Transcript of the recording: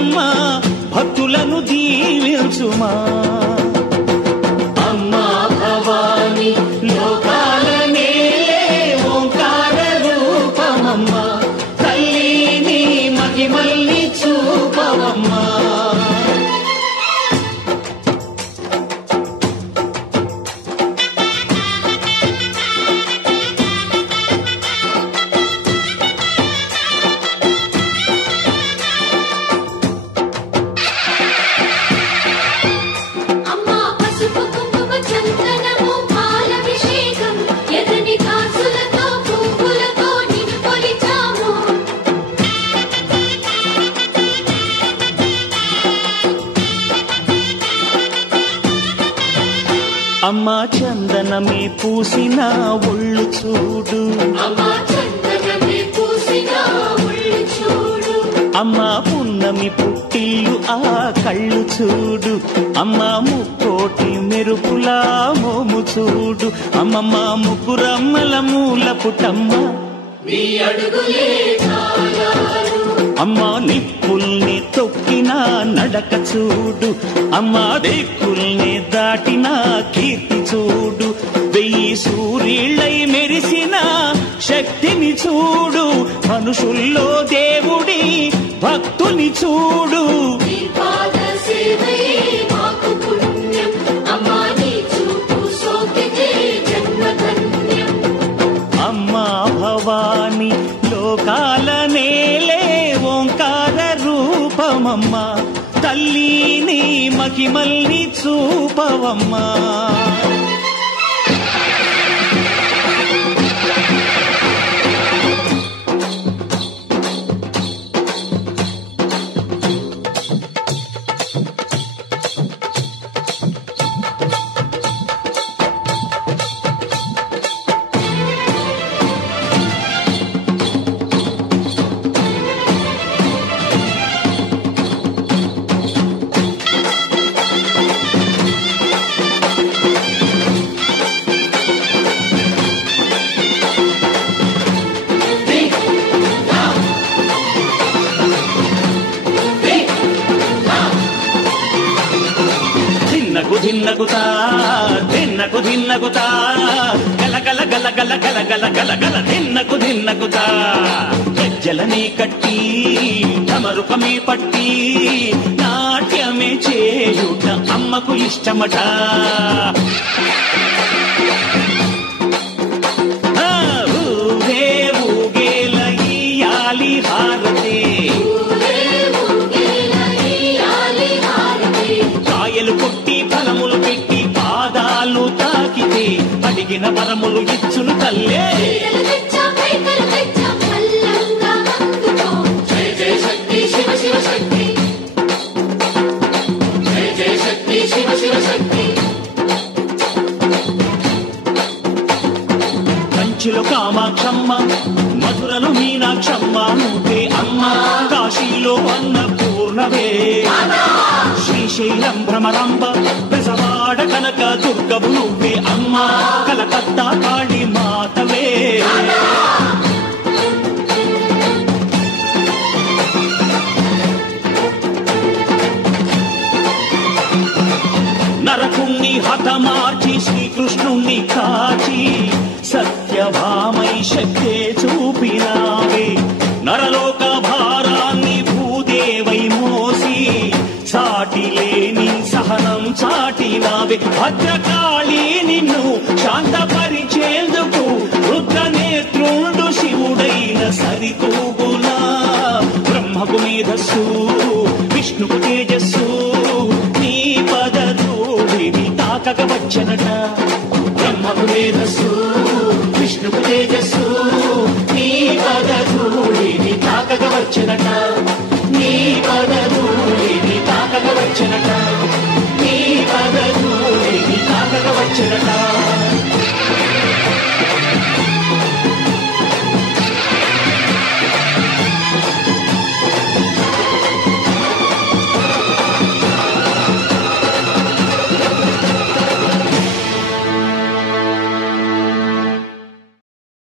అమ్మా భక్తులను దీవించుమా. అమ్మా భవాని లోకాల నేలే ఓంకార రూపమమ్మా, తల్లిని మహిమల్ని చూపవమ్మా. అమ్మా చందనమే పూసిన ఒళ్ళు చూడు, అమ్మా పున్నమి పుట్టిల్లు ఆ కళ్ళు చూడు, అమ్మా ముక్కోటి మెరుపులా మోము చూడు, అమ్మమ్మ ముగ్గురమ్మల మూల పుటమ్మ అమ్మా నిప్పుల్ని తొక్కిన నడక చూడు, అమ్మా దిక్కుల్ని దాటిన కీర్తి చూడు, 1000 సూర్యులై మెరిసిన శక్తిని చూడు, మనుషుల్లో దేవుడి భక్తుని చూడు. అమ్మా భవాని లోకాల నేలే ఓంకార రూపమమ్మా, తల్లిని మహిమల్ని చూపవమ్మా. ధిన్నగుతా ధిన్నకు ధిన్నగుతా గలగల గలగల గలగల గలగల ధిన్నగుతా, గజ్జలనే కట్టి తమరుకమే పట్టి నాట్యమే చేయుట అమ్మకు ఇష్టమట. ఊరే ఊగేల ఇయ్యాలి హారతి, కాయలు కొట్టి ఫలములు పెట్టి పాదాలు తాకితే అడిగిన వరములు ఇచ్చును తల్లే. కంచిలో కామాక్షమ్మ, మధురలో మీనాక్షమ్మ నువ్వే అమ్మ, కాశీలో అన్నపూర్ణవే, శ్రీశైలం భ్రమరాంబ, బెజవాడ కనక దుర్గవు నువ్వే అమ్మ, కలకత్తా కాళీ మాతవే. నరకుణ్ణి హతమార్చి శ్రీకృష్ణుణ్ణి కాచి సత్యభామై శక్తే చూపినావే, నరలోక భారాన్ని భూదేవై మోసి సాటి లేని సహనం చాటినావే, భద్రకాళి నిన్ను శాంతపరిచేందుకు రుద్రనేత్రుండు శివుడైన సరితూగునా, బ్రహ్మకు మేధస్సు విష్ణుకు తేజస్సు నీ పదధూళిని తాకక వచ్చనట, బ్రహ్మకు మేధస్సు విష్ణుకు తేజస్సు నీ పదధూళిని తాకక వచ్చనట, నీ పదధూళిని తాకక వచ్చనట.